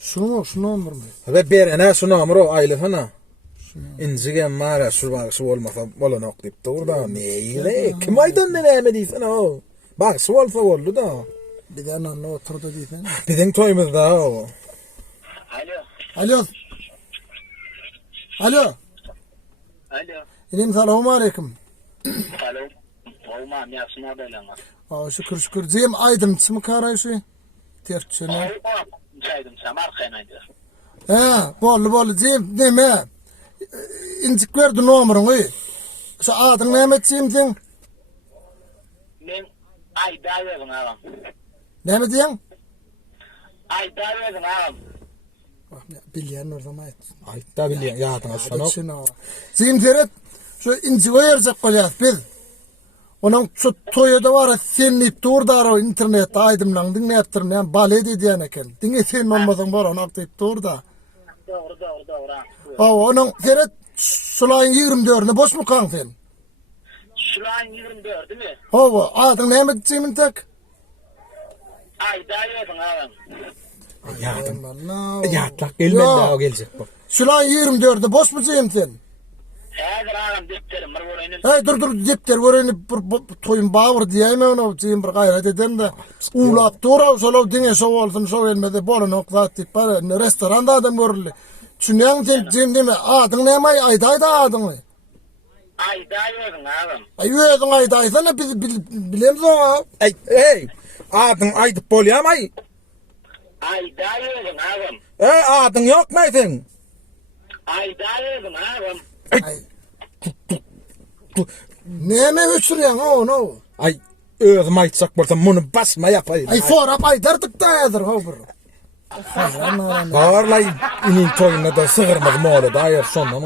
Şunu ömürmü? Ve berene şu numara aylısana. İncigen mara şu olmasa bolanok deyip durda. Neyle? Kim aydan ne deysen o? Bak su olsa oldu da. Bir de ananla oturdu deysen. Bizim toyumuzda o. Alo. Alo. Alo. İnim selamu aleyküm. Alo. Olmam yaşına belama. Aa şükür. Cem Aydın çımı karayışı. Terçene. Caydım samar kaynaydı. He, bolu Cem neme? İncik verdi numarını. Şu adın Mehmet Cem'sin. Men ayda verdim ağam. Ne diyen? Ayda verdim ağam. Bilyen orada mı et? Ay da biliyor ya atına sana. Cem teret şu incik verecek koyacağız biz. Onun şu toyada var senlik durda o internette aydımlan dinleyiptirim yani bale dediyen eken. Dinle sen olmadan var onu aktif durda. Doğru. Onun teret sulayın 24'üne boş mu kan sen? Şulan 24 değil mi? Adın Mehmet Cem'in tek. Ayda verdim ağam. Yatlak gelmedi daha o gelecek bu. Sulayın 24'üne boş mu Cem sen? Eğer ağam dipterim bir orayının. Hey dur dipter göreni toyun bağır diyeyim onu Cem bir gayret edem de ulap dura solo dine şov olsun şov elmede bolu nokta tip para restoranda adam görüldü. Çünkü sen Cem deme adın ne may ayda adın mı? Ayda verdim ağam. Ay verdin ayda sana bilemiz o. Hey adın aydıp bolyamay. Ayda verdim ağam. Adın yok mu senin? Ayda verdim ağam. Ne mi uçuruyan o no? Ay özüm aytsak bolsam bunu basma yapayım. Ay sonra paydardık da yadır hobur. Bağırlay inin toyuna da sığırmaz mı oldu ayır sonuna.